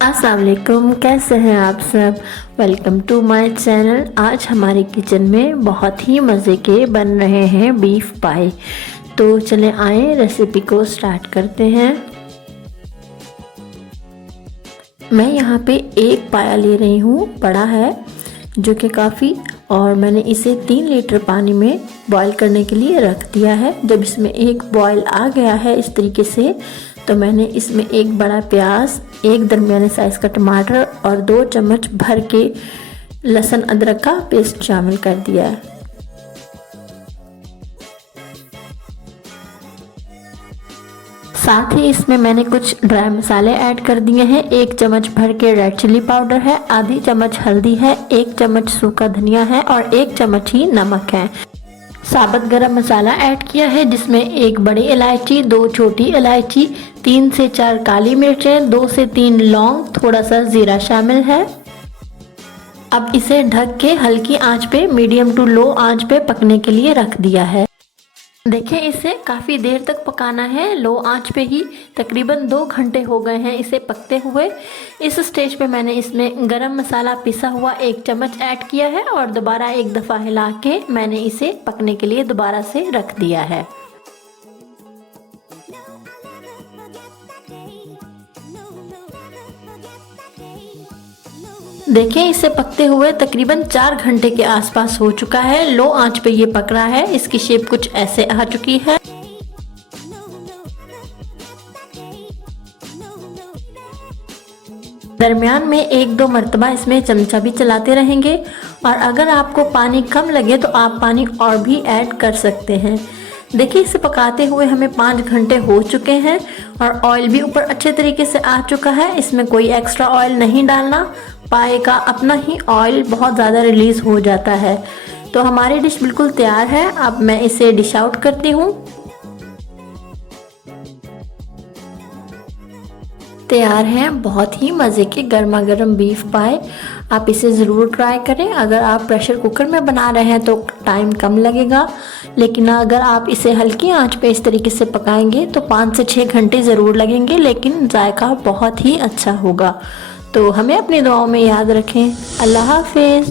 अस्सलाम वालेकुम, कैसे हैं आप सब। Welcome to my channel. आज हमारे किचन में बहुत ही मज़े के बन रहे हैं बीफ पाई। तो चले आए रेसिपी को स्टार्ट करते हैं। मैं यहाँ पे एक पाया ले रही हूँ, बड़ा है जो कि काफ़ी, और मैंने इसे 3 लीटर पानी में बॉईल करने के लिए रख दिया है। जब इसमें एक बॉईल आ गया है इस तरीके से, तो मैंने इसमें एक बड़ा प्याज, एक दरमियाने साइज़ का टमाटर और 2 चम्मच भर के लहसुन अदरक का पेस्ट शामिल कर दिया है। साथ ही इसमें मैंने कुछ ड्राई मसाले ऐड कर दिए हैं। 1 चम्मच भर के रेड चिली पाउडर है, आधी चम्मच हल्दी है, 1 चम्मच सूखा धनिया है और 1 चम्मच ही नमक है। साबुत गरम मसाला ऐड किया है जिसमें 1 बड़ी इलायची, 2 छोटी इलायची, 3 से 4 काली मिर्चें, 2 से 3 लौंग, थोड़ा सा जीरा शामिल है। अब इसे ढक के हल्की आंच पे, मीडियम टू लो आंच पे पकने के लिए रख दिया है। देखिए, इसे काफ़ी देर तक पकाना है, लो आंच पे ही। तकरीबन 2 घंटे हो गए हैं इसे पकते हुए। इस स्टेज पे मैंने इसमें गरम मसाला पिसा हुआ 1 चम्मच ऐड किया है और दोबारा एक दफ़ा हिला के मैंने इसे पकने के लिए दोबारा से रख दिया है। देखिए, इसे पकते हुए तकरीबन 4 घंटे के आसपास हो चुका है। लो आंच पे ये पक रहा है। इसकी शेप कुछ ऐसे आ चुकी है। दरमियान में 1-2 मरतबा इसमें चमचा भी चलाते रहेंगे, और अगर आपको पानी कम लगे तो आप पानी और भी ऐड कर सकते हैं। देखिए, इसे पकाते हुए हमें 5 घंटे हो चुके हैं और ऑयल भी ऊपर अच्छे तरीके से आ चुका है। इसमें कोई एक्स्ट्रा ऑयल नहीं डालना, पाए का अपना ही ऑयल बहुत ज़्यादा रिलीज़ हो जाता है। तो हमारी डिश बिल्कुल तैयार है। अब मैं इसे डिश आउट करती हूँ। तैयार हैं बहुत ही मज़े के गर्मा गर्म बीफ पाए। आप इसे ज़रूर ट्राई करें। अगर आप प्रेशर कुकर में बना रहे हैं तो टाइम कम लगेगा, लेकिन अगर आप इसे हल्की आंच पे इस तरीके से पकाएंगे तो 5 से 6 घंटे ज़रूर लगेंगे, लेकिन जायका बहुत ही अच्छा होगा। तो हमें अपनी दुआओं में याद रखें। अल्लाह हाफिज़।